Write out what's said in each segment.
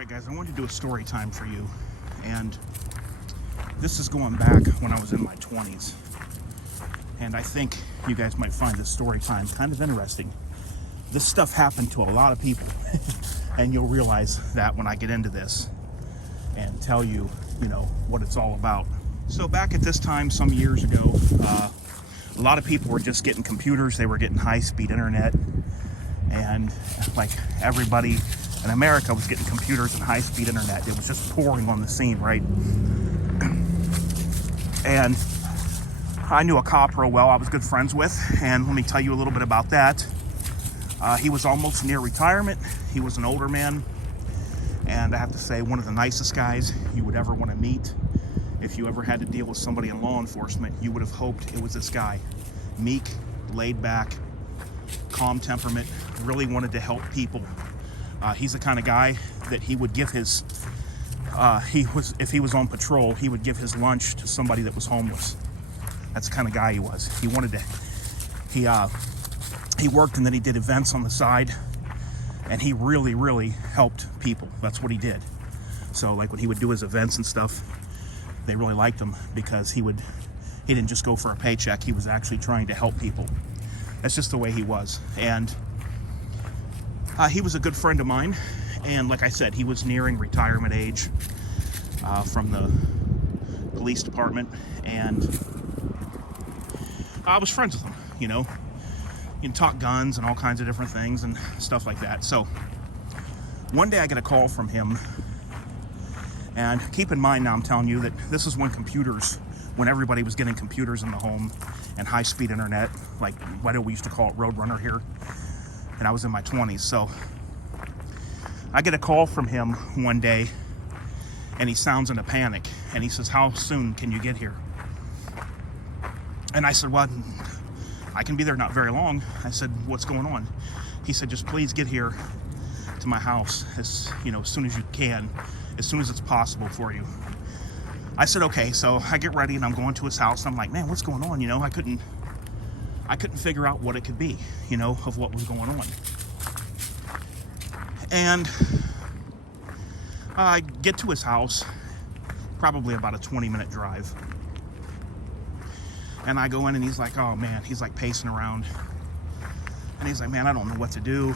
Alright guys, I wanted to do a story time for you, and this is going back when I was in my 20s, and I think you guys might find this story time kind of interesting. This stuff happened to a lot of people, and you'll realize that when I get into this and tell you, what it's all about. So back at this time, some years ago, a lot of people were just getting computers. They were getting high-speed internet, and like everybody in America was getting computers and high-speed internet. It was just pouring on the scene, right? And I knew a cop real well I was good friends with, and let me tell you a little bit about that. He was almost near retirement. He was an older man, and I have to say, one of the nicest guys you would ever want to meet. If you ever had to deal with somebody in law enforcement, you would have hoped it was this guy. Meek, laid back, calm temperament, really wanted to help people. He's the kind of guy that he would give his, if he was on patrol, he would give his lunch to somebody that was homeless. That's the kind of guy he was. He wanted to, he worked and then he did events on the side, and he really, really helped people. That's what he did. So like when he would do his events and stuff, they really liked him because he didn't just go for a paycheck. He was actually trying to help people. That's just the way he was. And he was a good friend of mine, and like I said, he was nearing retirement age from the police department, and I was friends with him. You talk guns and all kinds of different things and stuff like that. So one day I get a call from him, and keep in mind now, I'm telling you that this is when everybody was getting computers in the home and high-speed internet, like what we used to call it Roadrunner here. And I was in my 20s, so I get a call from him one day, and he sounds in a panic, and he says, "How soon can you get here?" And I said, "Well, I can be there not very long." I said, "What's going on?" He said, "Just please get here to my house as soon as you can, as soon as it's possible for you." I said, "Okay." So I get ready and I'm going to his house. I'm like, "Man, what's going on?" I couldn't figure out what it could be, of what was going on. And I get to his house, probably about a 20-minute drive. And I go in and he's like, "Oh man," he's like pacing around. And he's like, "Man, I don't know what to do."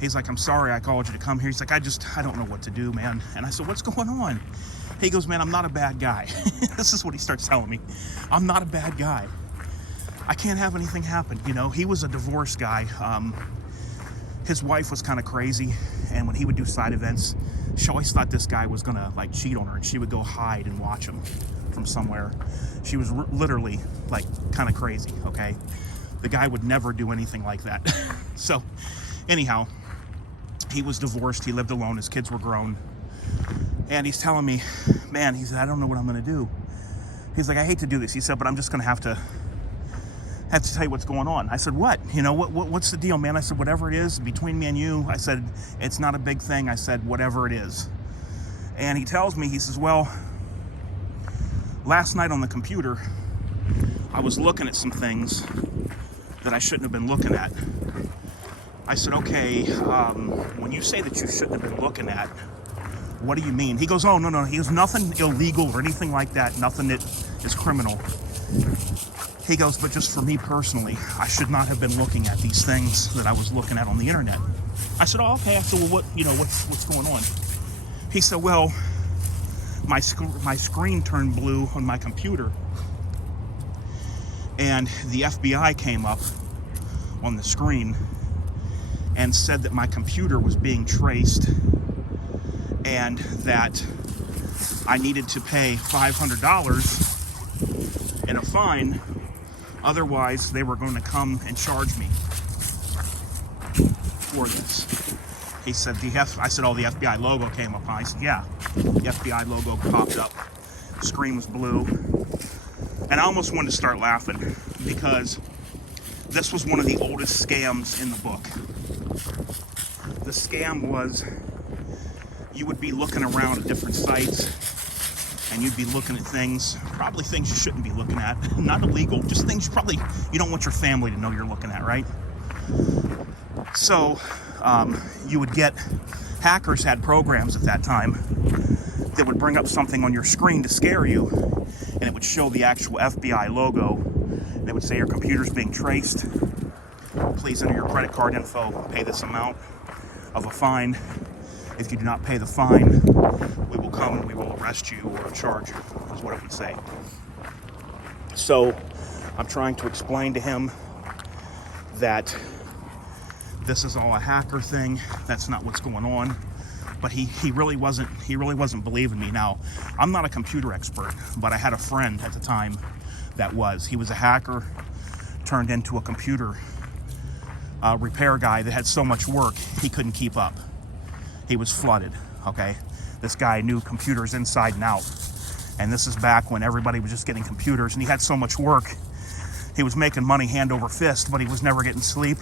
He's like, "I'm sorry I called you to come here." He's like, I don't know what to do, man." And I said, "What's going on?" He goes, "Man, I'm not a bad guy." This is what he starts telling me. "I'm not a bad guy. I can't have anything happen." He was a divorced guy. His wife was kind of crazy, and when he would do side events, she always thought this guy was gonna like cheat on her, and she would go hide and watch him from somewhere. She was literally like kind of crazy, okay? The guy would never do anything like that. So anyhow, he was divorced, he lived alone, his kids were grown, and he's telling me, "Man," he said, "I don't know what I'm gonna do." He's like, "I hate to do this," he said, "but I'm just gonna have to tell you what's going on." I said, "What? What's the deal, man?" I said, "Whatever it is, between me and you," I said, "it's not a big thing." I said, "Whatever it is." And he tells me, he says, "Well, last night on the computer, I was looking at some things that I shouldn't have been looking at." I said, "Okay, when you say that you shouldn't have been looking at, what do you mean?" He goes, "Oh, no. He goes, nothing illegal or anything like that, nothing that is criminal." He goes, "But just for me personally, I should not have been looking at these things that I was looking at on the internet." I said, "Oh, okay." I said, "Well, what's going on?" He said, "Well, my screen turned blue on my computer, and the FBI came up on the screen and said that my computer was being traced and that I needed to pay $500 in a fine. Otherwise, they were going to come and charge me for this." He said, I said, "Oh, the FBI logo came up." I said, "Yeah." The FBI logo popped up. The screen was blue. And I almost wanted to start laughing because this was one of the oldest scams in the book. The scam was, you would be looking around at different sites and you'd be looking at things, probably things you shouldn't be looking at, not illegal, just things you don't want your family to know you're looking at, right? So you would get hackers had programs at that time that would bring up something on your screen to scare you, and it would show the actual FBI logo. And it would say your computer's being traced. Please enter your credit card info, pay this amount of a fine. If you do not pay the fine, we will come and we will arrest you or charge you, is what it would say. So I'm trying to explain to him that this is all a hacker thing. That's not what's going on. But he really wasn't believing me. Now, I'm not a computer expert, but I had a friend at the time that was. He was a hacker turned into a computer repair guy that had so much work he couldn't keep up. He was flooded, okay? This guy knew computers inside and out. And this is back when everybody was just getting computers, and he had so much work. He was making money hand over fist, but he was never getting sleep,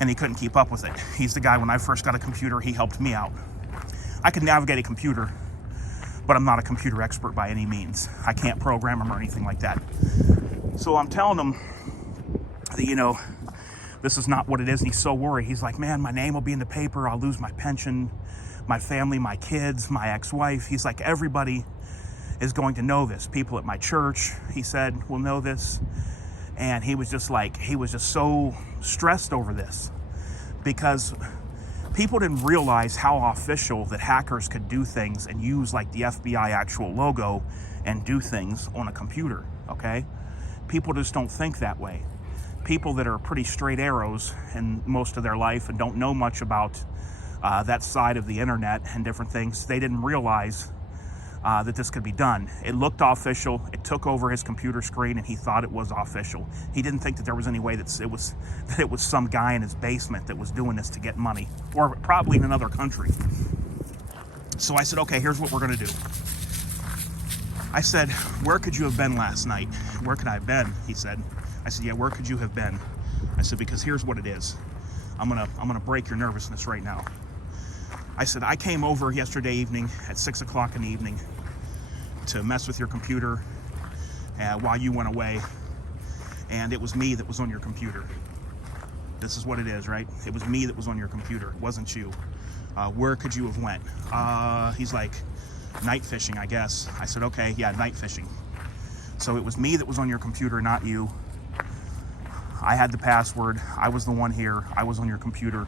and he couldn't keep up with it. He's the guy, when I first got a computer, he helped me out. I can navigate a computer, but I'm not a computer expert by any means. I can't program them or anything like that. So I'm telling him that, you know, this is not what it is, and he's so worried. He's like, man, my name will be in the paper, I'll lose my pension, my family, my kids, my ex-wife. He's like, everybody is going to know this. People at my church, he said, will know this. And he was just so stressed over this because people didn't realize how official that hackers could do things and use like the FBI actual logo and do things on a computer, okay? People just don't think that way. People that are pretty straight arrows in most of their life and don't know much about that side of the internet and different things, they didn't realize that this could be done. It looked official. It took over his computer screen, and he thought it was official. He didn't think that there was any way that it was some guy in his basement that was doing this to get money, or probably in another country. So I said, okay, here's what we're gonna do. I said, where could you have been last night? Where could I have been? He said. I said, yeah, where could you have been? I said, because here's what it is. I'm gonna break your nervousness right now. I said, I came over yesterday evening at 6 o'clock in the evening to mess with your computer while you went away, and it was me that was on your computer. This is what it is, right? It was me that was on your computer. It wasn't you. Where could you have went? He's like, night fishing, I guess. I said, okay, yeah, night fishing. So it was me that was on your computer, not you. I had the password. I was the one here. I was on your computer.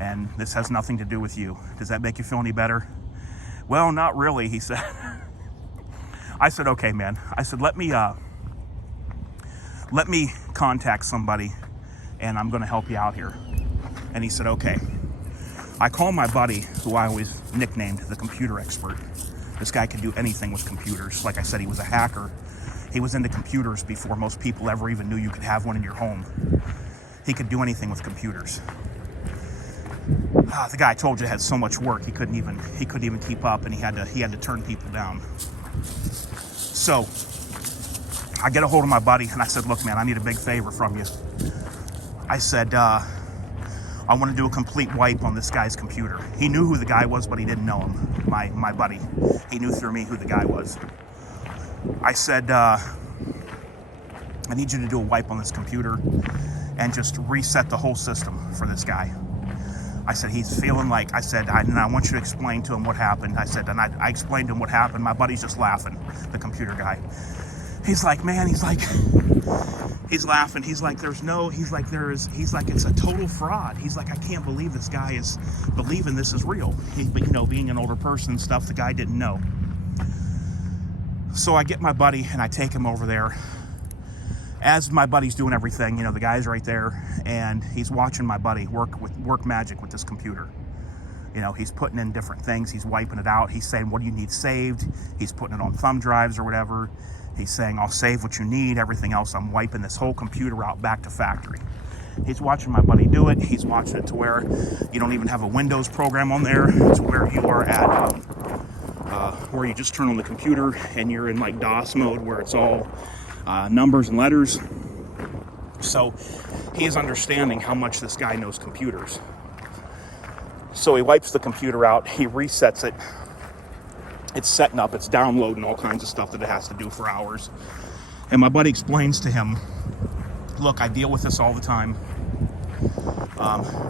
And this has nothing to do with you. Does that make you feel any better? Well, not really, he said. I said, okay, man. I said, let me contact somebody, and I'm gonna help you out here. And he said, okay. I called my buddy, who I always nicknamed the computer expert. This guy could do anything with computers. Like I said, he was a hacker. He was into computers before most people ever even knew you could have one in your home. He could do anything with computers. The guy I told you had so much work he couldn't even keep up, and he had to turn people down. So I get a hold of my buddy, and I said, look, man, I need a big favor from you. I said, I want to do a complete wipe on this guy's computer. He knew who the guy was, but he didn't know him. My buddy, he knew through me who the guy was. I said, I need you to do a wipe on this computer and just reset the whole system for this guy. I said, he's feeling like, I said, and I want you to explain to him what happened. I said, and I explained to him what happened. My buddy's just laughing, the computer guy. He's like, man, he's laughing. He's like, it's a total fraud. He's like, I can't believe this guy is believing this is real. But you know, being an older person and stuff, the guy didn't know. So I get my buddy and I take him over there. As my buddy's doing everything, you know, the guy's right there, and he's watching my buddy work magic with this computer. You know, he's putting in different things. He's wiping it out. He's saying, what do you need saved? He's putting it on thumb drives or whatever. He's saying, I'll save what you need. Everything else, I'm wiping this whole computer out back to factory. He's watching my buddy do it. He's watching it to where you don't even have a Windows program on there, to where you are at, where you just turn on the computer and you're in like DOS mode, where it's all numbers and letters. So he is understanding how much this guy knows computers. So he wipes the computer out, he resets it. It's setting up, it's downloading all kinds of stuff that it has to do for hours. And my buddy explains to him, look, I deal with this all the time.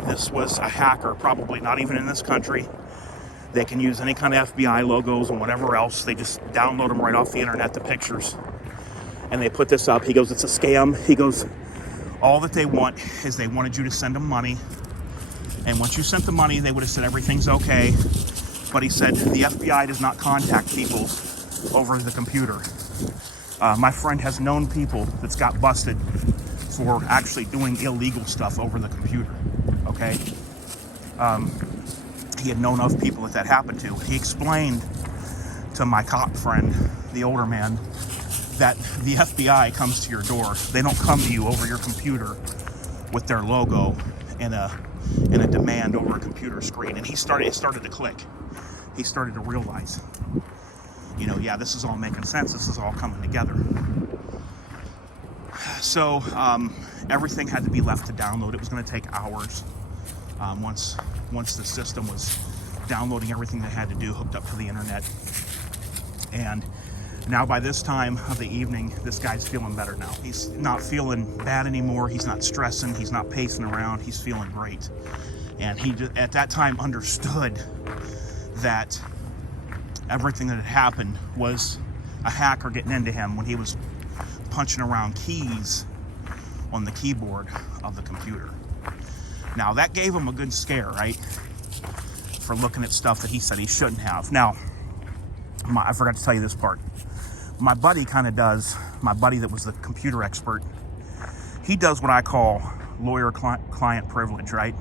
This was a hacker, probably not even in this country. They can use any kind of FBI logos and whatever else. They just download them right off the internet, the pictures. And they put this up. He goes, it's a scam. He goes, all that they want is they wanted you to send them money. And once you sent the money, they would have said everything's okay. But he said the FBI does not contact people over the computer. My friend has known people that's got busted for actually doing illegal stuff over the computer, okay? He had known of people that happened to. He explained to my cop friend, the older man, that the FBI comes to your door. They don't come to you over your computer with their logo and a demand over a computer screen. And it started to click. He started to realize, you know, yeah, this is all making sense. This is all coming together. So everything had to be left to download. It was going to take hours. Once the system was downloading everything they had to do, hooked up to the internet. And now by this time of the evening, this guy's feeling better now. He's not feeling bad anymore. He's not stressing. He's not pacing around. He's feeling great. And he at that time understood that everything that had happened was a hacker getting into him when he was punching around keys on the keyboard of the computer. Now that gave him a good scare, right? For looking at stuff that he said he shouldn't have. Now, I forgot to tell you this part. My buddy my buddy that was the computer expert, he does what I call lawyer-client privilege, right?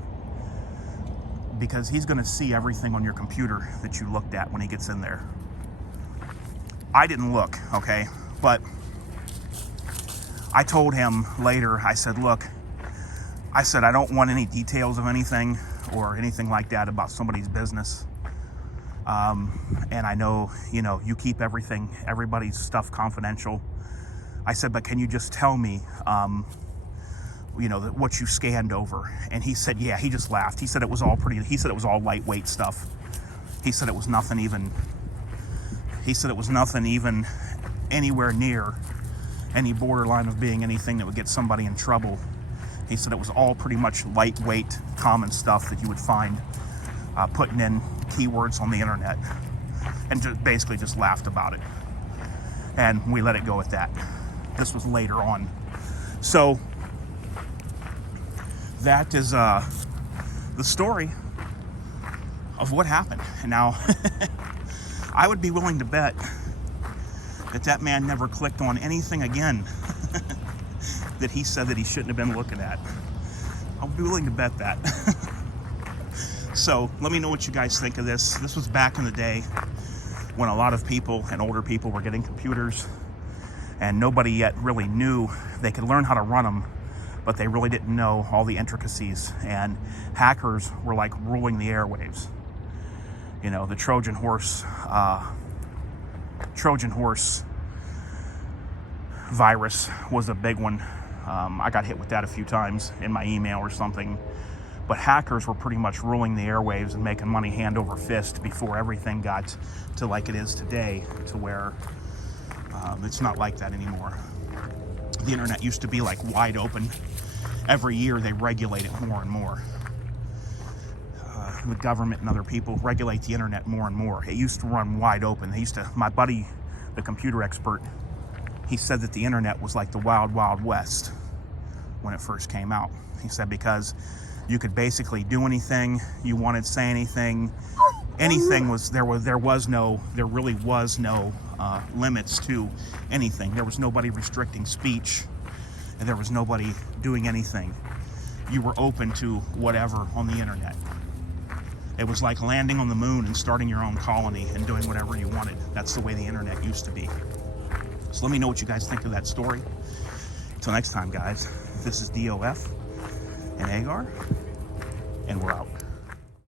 Because he's going to see everything on your computer that you looked at when he gets in there. I didn't look, okay? But I told him later, I said, look, I said, I don't want any details of anything or anything like that about somebody's business. And I know, you know, you keep everybody's stuff confidential. I said, but can you just tell me, you know, what you scanned over? And he said, yeah, he just laughed. He said it was all lightweight stuff. He said it was nothing even anywhere near any borderline of being anything that would get somebody in trouble. He said it was all pretty much lightweight, common stuff that you would find putting in keywords on the internet, and basically just laughed about it. And we let it go at that. This was later on. So that is the story of what happened. And now I would be willing to bet that man never clicked on anything again that he said that he shouldn't have been looking at. I'll be willing to bet that. So let me know what you guys think of this. This was back in the day when a lot of people and older people were getting computers and nobody yet really knew. They could learn how to run them, but they really didn't know all the intricacies. And hackers were like ruling the airwaves. You know, the Trojan horse virus was a big one. I got hit with that a few times in my email or something. But hackers were pretty much ruling the airwaves and making money hand over fist before everything got to like it is today, to where it's not like that anymore. The internet used to be like wide open. Every year they regulate it more and more. The government and other people regulate the internet more and more. It used to run wide open. My buddy, the computer expert, he said that the internet was like the wild, wild west when it first came out. He said because you could basically do anything you wanted, say anything. Anything was there really was no limits to anything. There was nobody restricting speech, and there was nobody doing anything. You were open to whatever on the internet. It was like landing on the moon and starting your own colony and doing whatever you wanted. That's the way the internet used to be. So let me know what you guys think of that story. Until next time, guys, this is DOF and Agar, and we're out.